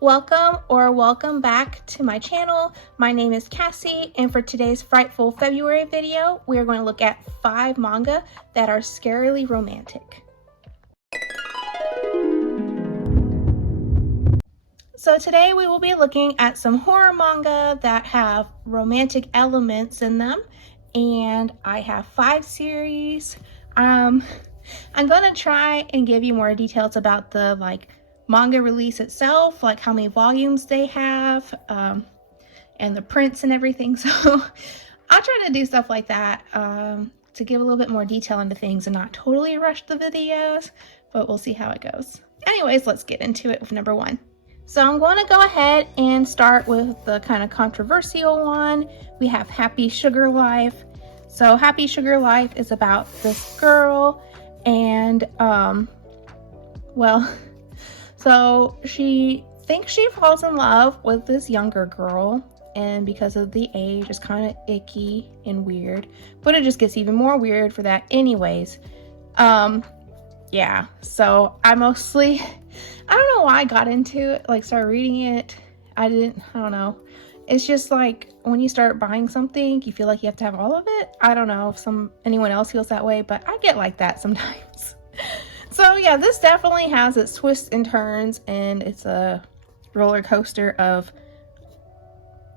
Welcome back to my channel. My name is Cassie, and for today's Frightful February video, we are going to look at 5 manga that are scarily romantic. So today we will be looking at some horror manga that have romantic elements in them, and I have 5 series. I'm gonna try and give you more details about the manga release itself, like how many volumes they have, and the prints and everything. So I'll try to do stuff like that to give a little bit more detail into things and not totally rush the videos, but we'll see how it goes. Anyways, let's get into it with number 1. So I'm going to go ahead and start with the kind of controversial one. We have Happy Sugar Life. So Happy Sugar Life is about this girl, and so she thinks she falls in love with this younger girl, and because of the age, it's kind of icky and weird, but it just gets even more weird for that anyways. Yeah, so I don't know why I got into it, started reading it. I don't know. It's just like when you start buying something, you feel like you have to have all of it. I don't know if anyone else feels that way, but I get like that sometimes. So yeah, this definitely has its twists and turns, and it's a roller coaster of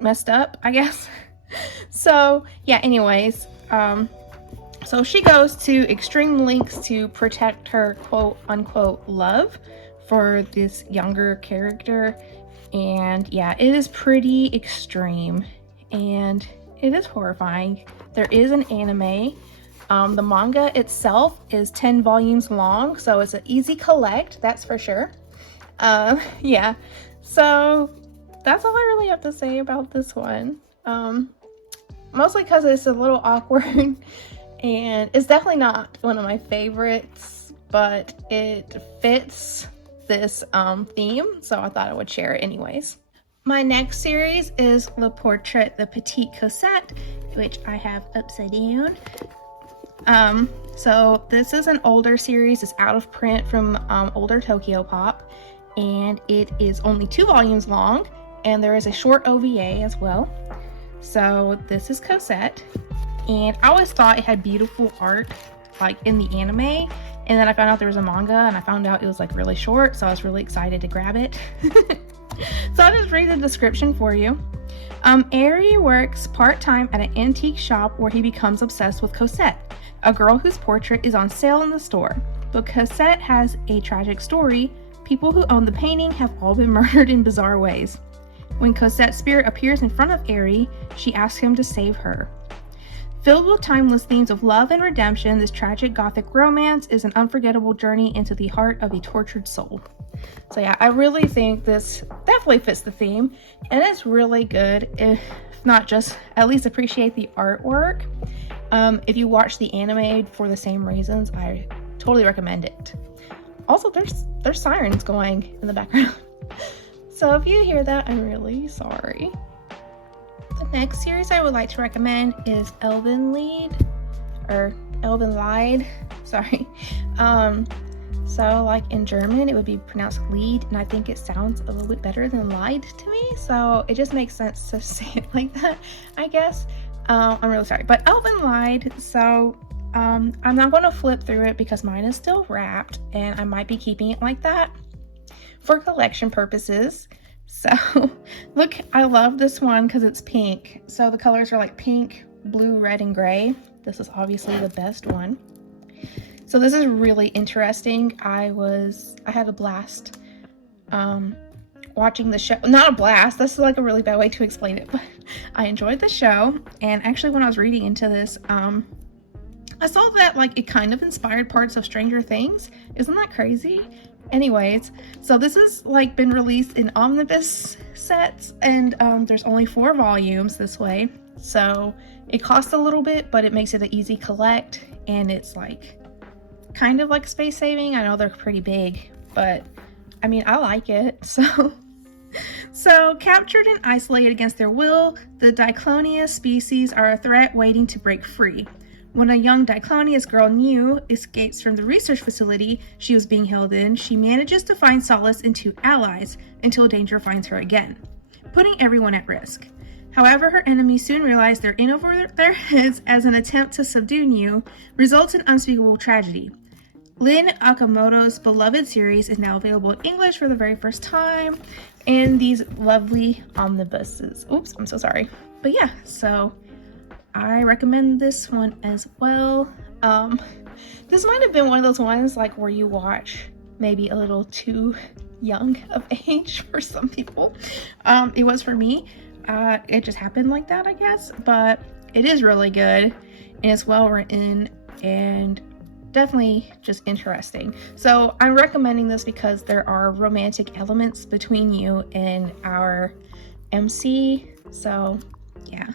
messed up, I guess. So yeah, anyways, so she goes to extreme lengths to protect her quote unquote love for this younger character, and yeah, it is pretty extreme and it is horrifying. There is an anime. The manga itself is 10 volumes long, so it's an easy collect, that's for sure. Yeah, so that's all I really have to say about this one. Mostly because it's a little awkward, and it's definitely not one of my favorites, but it fits this theme, so I thought I would share it anyways. My next series is Le Portrait de Petite Cosette, which I have upside down. So this is an older series. It's out of print from older Tokyo Pop, and it is only 2 volumes long, and there is a short OVA as well. So this is Cosette, and I always thought it had beautiful art in the anime, and then I found out there was a manga, and I found out it was really short, so I was really excited to grab it. So I'll just read the description for you. Eri works part-time at an antique shop where he becomes obsessed with Cosette, a girl whose portrait is on sale in the store. But Cosette has a tragic story. People who own the painting have all been murdered in bizarre ways. When Cosette's spirit appears in front of Eri, she asks him to save her. Filled with timeless themes of love and redemption, this tragic gothic romance is an unforgettable journey into the heart of a tortured soul. So yeah, I really think this definitely fits the theme, and it's really good, if not just at least appreciate the artwork. If you watch the anime for the same reasons, I totally recommend it. Also, there's sirens going in the background. So if you hear that, I'm really sorry. The next series I would like to recommend is Elvin Li, sorry. So in German, it would be pronounced Lied, and I think it sounds a little bit better than lied to me, so it just makes sense to say it like that, I guess. I'm really sorry, but Elvin Lied, so I'm not going to flip through it because mine is still wrapped, and I might be keeping it like that for collection purposes. So look, I love this one because it's pink, so the colors are pink, blue, red, and gray. This is obviously the best one. So this is really interesting. I had a blast watching the show. Not a blast, this is a really bad way to explain it, but I enjoyed the show. And actually, when I was reading into this, I saw that it kind of inspired parts of Stranger Things. Isn't that crazy? Anyways, so this has been released in Omnibus sets, and there's only 4 volumes this way, so it costs a little bit, but it makes it an easy collect, and it's kind of space saving. I know they're pretty big, but I mean, I like it. So captured and isolated against their will, the Diclonius species are a threat waiting to break free. When a young Diclonius girl, Niu, escapes from the research facility she was being held in, she manages to find solace in 2 allies until danger finds her again, putting everyone at risk. However, her enemies soon realize they're in over their heads as an attempt to subdue Niu results in unspeakable tragedy. Lin Okamoto's beloved series is now available in English for the very first time in these lovely omnibuses. Oops, I'm so sorry. But yeah, so I recommend this one as well. This might have been one of those ones like where you watch maybe a little too young of age for some people. It was for me. It just happened like that, I guess, but it is really good and it's well written and definitely just interesting. So I'm recommending this because there are romantic elements between you and our MC. So yeah.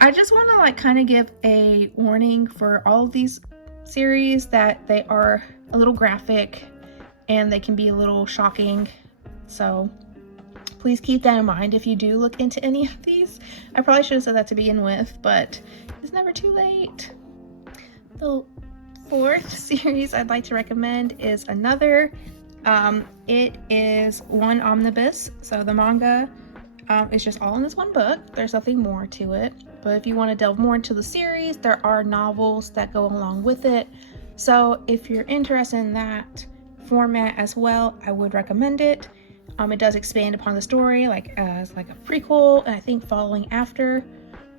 I just want to like kind of give a warning for all of these series that they are a little graphic and they can be a little shocking. So please keep that in mind if you do look into any of these. I probably should have said that to begin with, but it's never too late. The 4th series I'd like to recommend is another. It is one omnibus, so the manga is just all in this one book. There's nothing more to it, but if you want to delve more into the series, there are novels that go along with it. So if you're interested in that format as well, I would recommend it. It does expand upon the story as like a prequel and I think following after,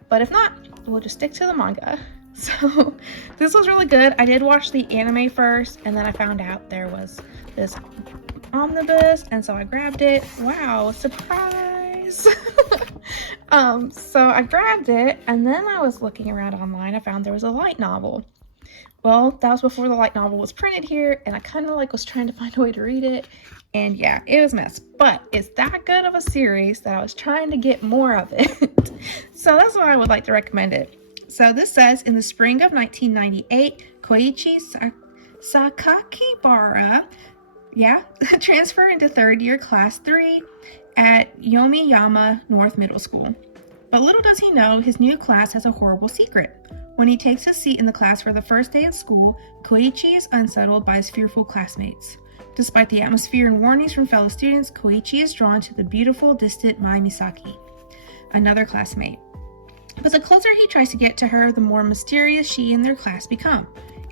but if not, we'll just stick to the manga. So this was really good. I did watch the anime first and then I found out there was this omnibus and so I grabbed it. Wow, surprise. So I grabbed it and then I was looking around online. I found there was a light novel. Well, that was before the light novel was printed here and I kind of was trying to find a way to read it. And yeah, it was a mess, but it's that good of a series that I was trying to get more of it. So that's why I would like to recommend it. So this says, in the spring of 1998, Koichi Sakakibara, transferred into 3rd year class 3 at Yomiyama North Middle School. But little does he know, his new class has a horrible secret. When he takes his seat in the class for the first day of school, Koichi is unsettled by his fearful classmates. Despite the atmosphere and warnings from fellow students, Koichi is drawn to the beautiful, distant Mai Misaki, another classmate. But the closer he tries to get to her, the more mysterious she and their class become.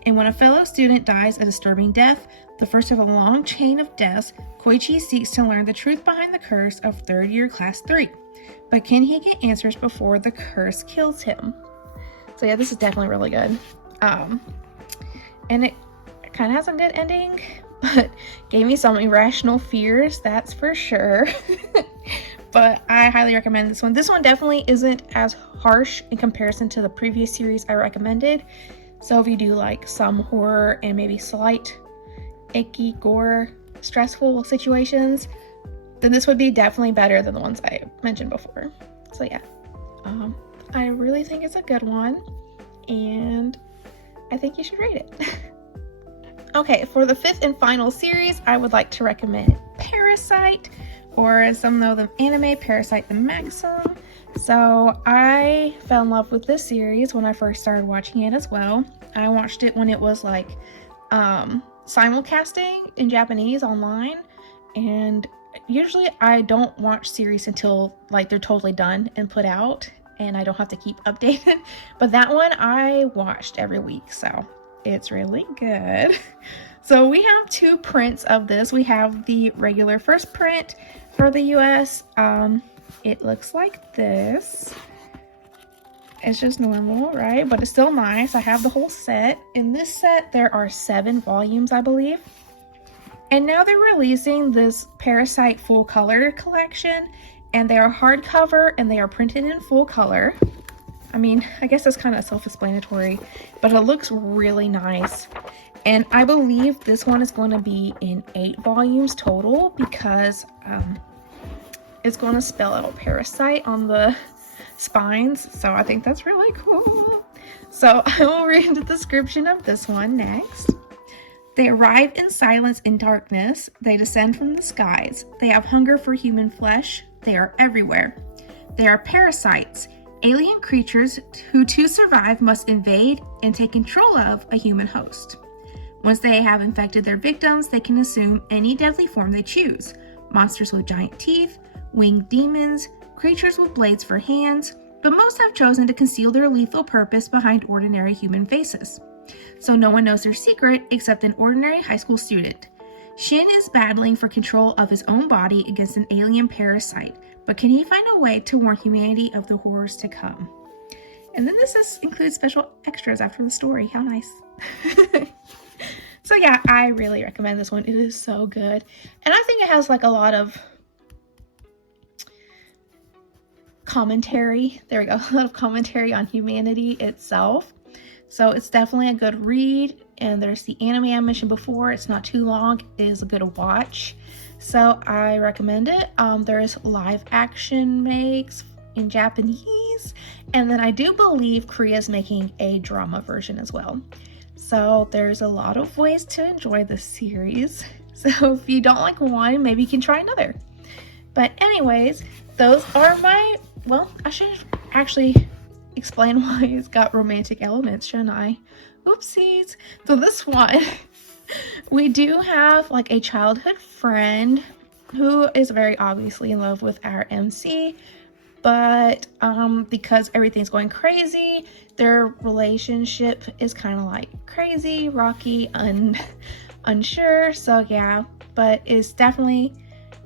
And when a fellow student dies a disturbing death, the first of a long chain of deaths, Koichi seeks to learn the truth behind the curse of 3rd year class 3. But can he get answers before the curse kills him? So yeah, this is definitely really good. And it kind of has a good ending, but gave me some irrational fears, that's for sure. But I highly recommend this one. This one definitely isn't as harsh in comparison to the previous series I recommended. So if you do like some horror and maybe slight icky gore, stressful situations, then this would be definitely better than the ones I mentioned before. So yeah, I really think it's a good one and I think you should read it. Okay, for the 5th and final series, I would like to recommend Parasite, or as some know the anime, Parasite the Maxim. So I fell in love with this series when I first started watching it as well. I watched it when it was simulcasting in Japanese online, and usually I don't watch series until they're totally done and put out and I don't have to keep updated. But that one I watched every week, so it's really good. So we have 2 prints of this. We have the regular first print for the US. It looks like this. It's just normal, right? But it's still nice. I have the whole set. In this set, there are 7 volumes, I believe. And now they're releasing this Parasite full color collection, and they are hardcover and they are printed in full color. I mean, I guess that's kind of self-explanatory, but it looks really nice. And I believe this one is going to be in 8 volumes total because it's going to spell out Parasite on the spines. So I think that's really cool. So I will read the description of this one next. They arrive in silence and darkness. They descend from the skies. They have hunger for human flesh. They are everywhere. They are parasites, alien creatures who to survive must invade and take control of a human host. Once they have infected their victims, they can assume any deadly form they choose. Monsters with giant teeth, winged demons, creatures with blades for hands, but most have chosen to conceal their lethal purpose behind ordinary human faces. So no one knows their secret except an ordinary high school student. Shin is battling for control of his own body against an alien parasite, but can he find a way to warn humanity of the horrors to come? And then this includes special extras after the story. How nice. So yeah, I really recommend this one. It is so good. And I think it has like a lot of commentary. There we go. A lot of commentary on humanity itself. So it's definitely a good read. And there's the anime I mentioned before. It's not too long. It is a good watch. So I recommend it. There's live action makes in Japanese. And then I do believe Korea's making a drama version as well. So there's a lot of ways to enjoy this series. So if you don't like one, maybe you can try another. But anyways, those are my, well, I should actually explain why it's got romantic elements, shouldn't I? Oopsies. So this one, we do have like a childhood friend who is very obviously in love with our MC, but because everything's going crazy, their relationship is kind of like crazy, rocky, unsure. So yeah, but it's definitely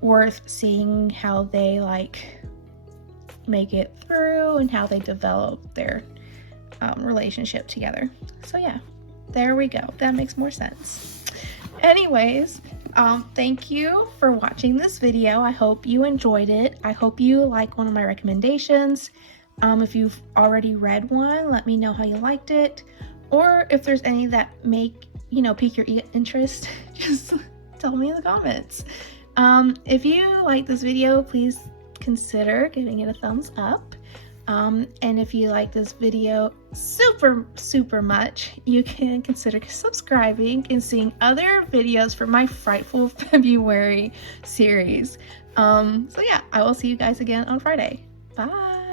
worth seeing how they like make it through and how they develop their relationship together. So yeah, there we go. That makes more sense. Anyways, thank you for watching this video. I hope you enjoyed it. I hope you like one of my recommendations. If you've already read one, let me know how you liked it, or if there's any that pique your interest, just tell me in the comments. If you like this video, please consider giving it a thumbs up. And if you like this video super much, you can consider subscribing and seeing other videos for my Frightful February series. So yeah, I will see you guys again on Friday. Bye!